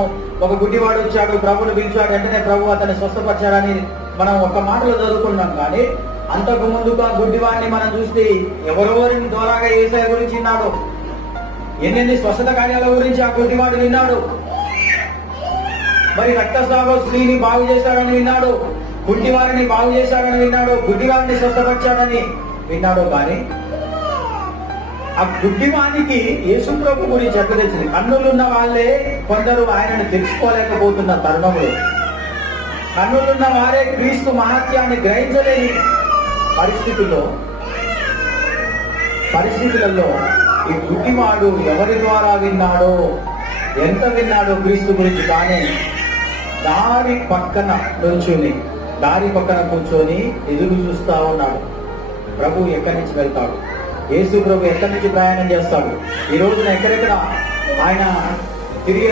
ఒక గుడ్డివాడు వచ్చాడు, ప్రభుని పిలిచాడు, వెంటనే ప్రభు అతన్ని స్వస్థపరిచాడని మనం ఒక మాటలో చదువుకున్నాం. కానీ అంతకు ముందుగా గుడ్డివాడిని మనం చూస్తే ఎవరెవరిని ద్వారాగా యేసయ్య గురించి విన్నాడు, ఎన్నెన్ని స్వస్థత కార్యాల గురించి ఆ గుడ్డివాడు విన్నాడు. మరి రక్తస్రావ స్త్రీని బాగు చేశాడని విన్నాడు, గుడ్డివారిని బాగు చేశాడని విన్నాడు, గుడ్డివారిని స్వస్థపరిచాడని విన్నాడు. కానీ ఆ గుడ్డివానికి యేసు ప్రభు గురించి ఎక్కడ తెలిసింది? కన్నులున్న వాళ్ళే కొందరు ఆయనను తెలుసుకోలేకపోతున్న తరుణంలో, కన్నులున్న వారే క్రీస్తు మహత్యాన్ని గ్రహించలేని పరిస్థితులలో ఈ గుడ్డివాడు ఎవరి ద్వారా విన్నాడో, ఎంత విన్నాడో క్రీస్తు గురించి. కానీ దారి పక్కన కూర్చొని ఎదురు చూస్తా ఉన్నాడు. ప్రభు ఎక్కడి నుంచి వెళ్తాడు, యేసు ప్రభు ఎక్కడి నుంచి ప్రయాణం చేస్తాడు, ఈ రోజున ఎక్కడెక్కడ ఆయన తిరిగే